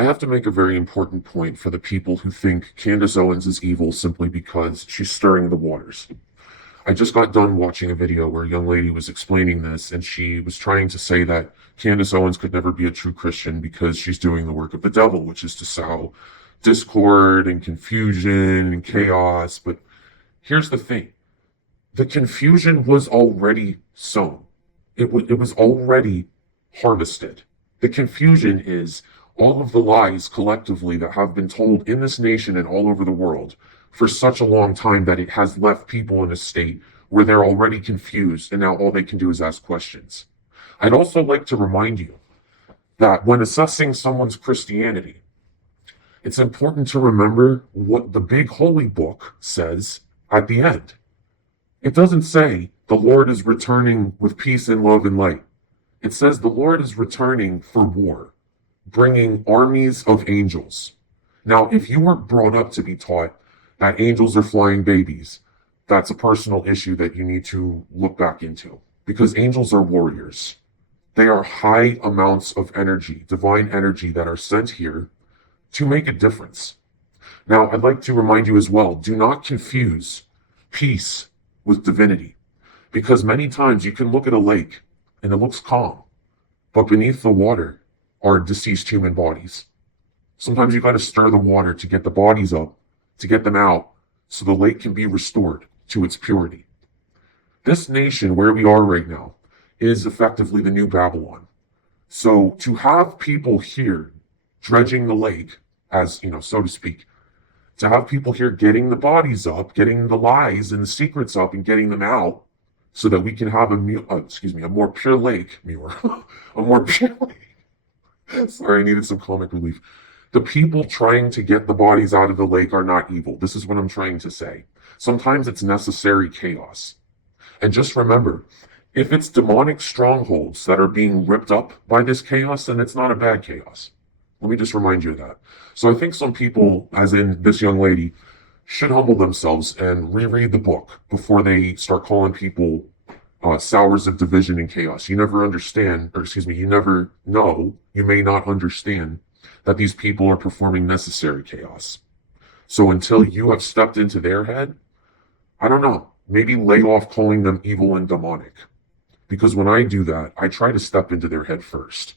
I have to make a very important point for the people who think Candace Owens is evil simply because she's stirring the waters. I just got done watching a video where a young lady was explaining this, and she was trying to say that Candace Owens could never be a true Christian because she's doing the work of the devil, which is to sow discord and confusion and chaos. But here's the thing. The confusion was already sown. It was already harvested. The confusion is all of the lies collectively that have been told in this nation and all over the world for such a long time that it has left people in a state where they're already confused and now all they can do is ask questions. I'd also like to remind you that when assessing someone's Christianity, it's important to remember what the big holy book says at the end. It doesn't say the Lord is returning with peace and love and light. It says the Lord is returning for war, bringing armies of angels. Now, if you were brought up to be taught that angels are flying babies, that's a personal issue that you need to look back into, because angels are warriors. They are high amounts of energy, divine energy, that are sent here to make a difference. Now, I'd like to remind you as well, do not confuse peace with divinity, because many times you can look at a lake and it looks calm, but beneath the water are deceased human bodies. Sometimes you got to stir the water to get the bodies up, to get them out, so the lake can be restored to its purity. This nation, where we are right now, is effectively the new Babylon. So to have people here dredging the lake, as you know, so to speak, to have people here getting the bodies up, getting the lies and the secrets up, and getting them out, so that we can have a more pure lake, a more pure lake. Sorry, I needed some comic relief. The people trying to get the bodies out of the lake are not evil. This is what I'm trying to say. Sometimes it's necessary chaos. And just remember, if it's demonic strongholds that are being ripped up by this chaos, then it's not a bad chaos. Let me just remind you of that. So I think some people, as in this young lady, should humble themselves and reread the book before they start calling people sowers of division and chaos. You never you never know, you may not understand that these people are performing necessary chaos. So until you have stepped into their head, I don't know, maybe lay off calling them evil and demonic. Because when I do that, I try to step into their head first.